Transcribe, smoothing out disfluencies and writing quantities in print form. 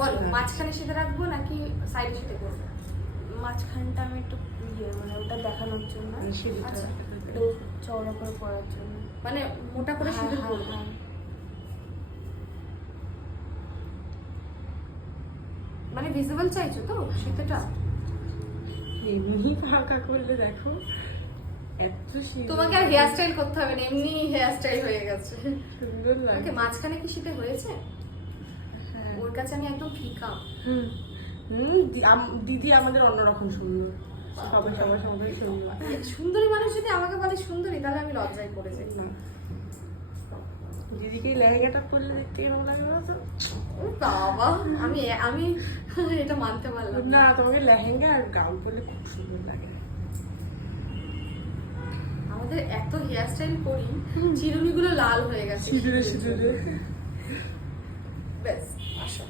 বলো মাঝখানে সিধে রাখবো নাকি সাইডে সিধে করবো? মাঝখানটা আমি একটু মানে ওটা দেখানোর জন্য, আচ্ছা একটু চওড়া করে পরার জন্য, মানে মোটা করে সিঁদুর করবো। মানে ভিজিবল চাইছো তো শীতটা? এমনি ফাঁকা করলে দেখো এত তোমাকে আর হেয়ার স্টাইল করতে হবে না, এমনি হেয়ার স্টাইল হয়ে গেছে, সুন্দর লাগে। ওকে মাঝখানে কি শীতে হয়েছে? হ্যাঁ। ওর কাছে আমি একদম ফিকা। দিদি আমাদের অন্যরকম সুন্দর, সবাই সবাই সবাই সুন্দর। সুন্দরী মানুষ যদি আমাকে বলে সুন্দরী, তাহলে আমি লজ্জায় পড়ে যাই। না, দিদিকে এই লেহেঙ্গাটা পরলে দেখতে কেমন লাগে না তো? ও বাবা, আমি আমি এটা মানতে পারলাম না, তোমাকে লেহেঙ্গা আর গাউন পরলে খুব সুন্দর লাগে। আমাদের এত হেয়ার স্টাইল করি, চিরুনিগুলো লাল হয়ে গেছে। সিঁদুরে সিঁদুরে। ব্যাস আসো।